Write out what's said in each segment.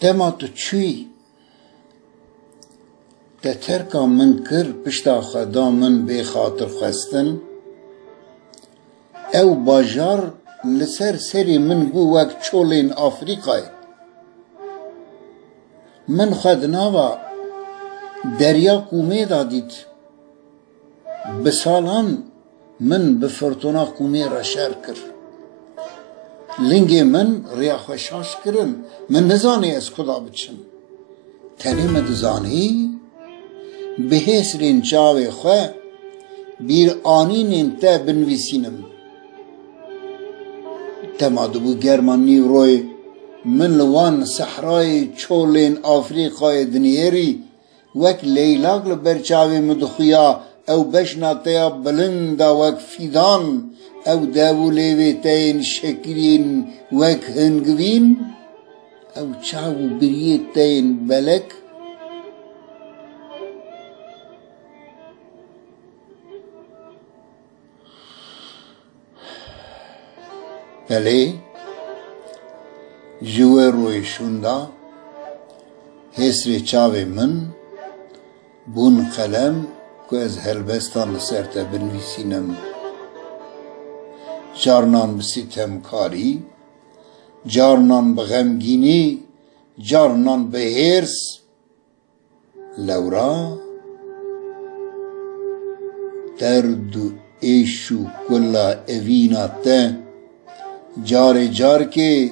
دما تو چوی ده ترکا من کر پشتا خدا من بی خاطر خستن او باجار لسر سری من بو وک چولین آفریقای من خود ناوا دریا کومه دادید بسالان من بفرطونا کومه را شر کر لنگی من ریا خوشاش کرن من نزانی از کدا بچم تنی مدزانی بهسرین چاوی خواه بیر آنینین تا بنویسینم تمادبو گرمانی روی من لوان صحرای چولین آفریقای دنیری وک لیلاق لبرچاوی مدخویا او بشنا تیا بلندا وک فیدان او داو لیوی تین شکرین وک هنگوین او چاو بریت تین بلک بله جوه روی شوندا هسری چاوی من بون قلم که از هلبستان سرتا بنویسینم جارنان بسیتم کاری جارنان بغمگینی جارنان به هرس لورا درد و ایشو کلا اوینا ته جار جار که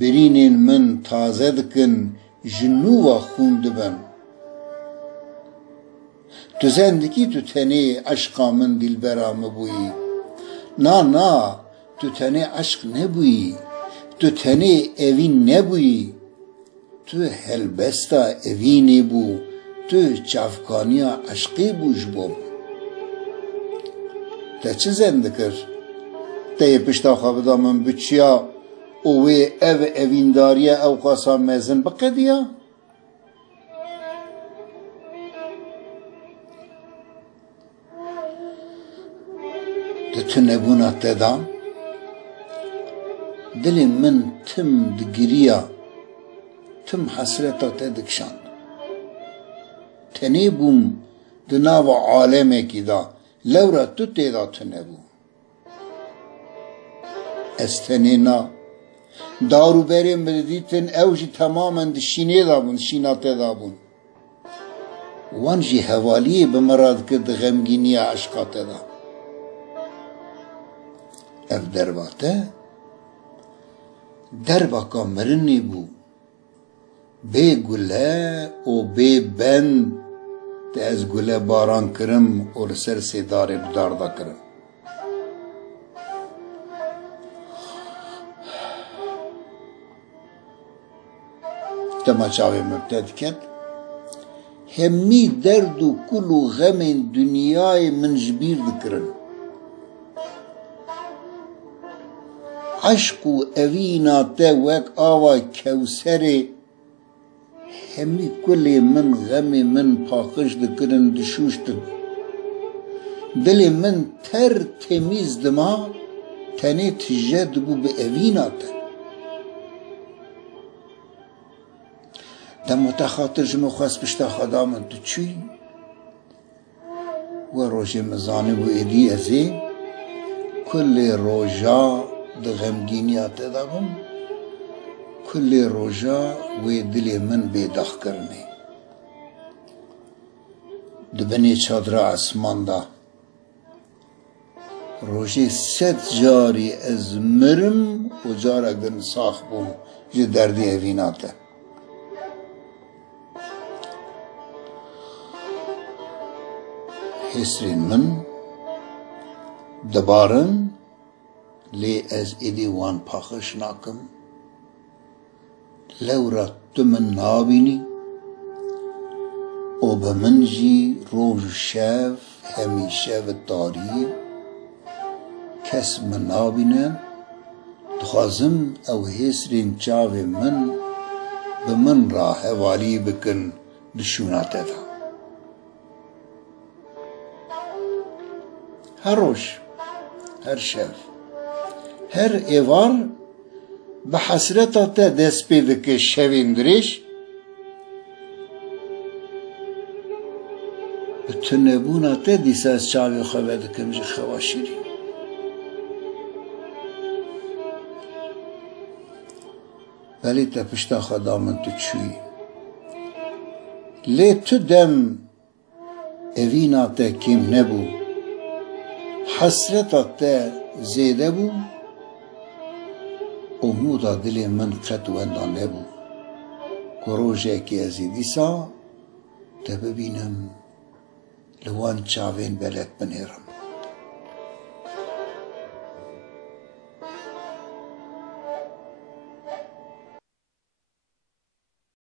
برینین من تازه دکن جنو و خوند بن تو زندگی تو تنی عشقا من دل برام بویی نا تو تنی عشق نبویی تو تنی اوین نبویی تو هلبستا اوینی بو تو چافکانیا عشقی بوش بوم تا چه زنده کر تای پشتا خوابدا من بچیا اوی او اوینداریه او قاسا مزن بقدیا تو نبونا تدا دلی من تم دگریا تم حسرتا تدکشان تنی بوم دناو عالمه کی دا لورا تو تیدا تو نبو استنینا دارو بریم بدیتن اوجی تماما دشینه دابون شیناته دابون وانجی حوالی بمراد کرد غمگینی عشقاته دا اف درباته درباکا مرنی بو بی گله و بی بند تا از گله باران کرم و سر سیداره بداردا کرم تما چاوی مبتد کد همی درد و کل و غم دنیای من جبیر دکرن عشق و اوینا تا وک آوا کوسره همی کلی من غم من پاکش دکرن دشوشتن دل من تر تمیز دما تنی تجد بو به اوینا تا دم متخاطر جمع خواست پشتا خدا من تو چی و روژه مزانه و ایدی ازی کل روژا ده غمگینیات دابم کل روژا و دلی من بیدخ کرنه دبنی چادر اسمان دا روژه 100 جاری از مرم و جار اگر ساخ بوم جه دردی اویناته هسرین من دبارن لی از ایدی وان پاخش ناکم لورا تو من نابینی او بمن جی روز شف همیشه و تاریه کس من نابینه دخوازم او هسرین چاو من بمن را حوالی بکن دشونات دا هر روش هر شف هر ایوار به حسرتا ته دست پیدا که شوین درش به تو نبونا ته دیسه از چاوی خواه دکم جه خواشیری ولی تا پشتا خدا من تو چوی لی تو دم اوینا ته کم نبو حسرتا ته زیده بو امیدا دل من قد وندا نبو کروژه که ازی دیسا ته ببینم لوان چاوین بلد بنیرم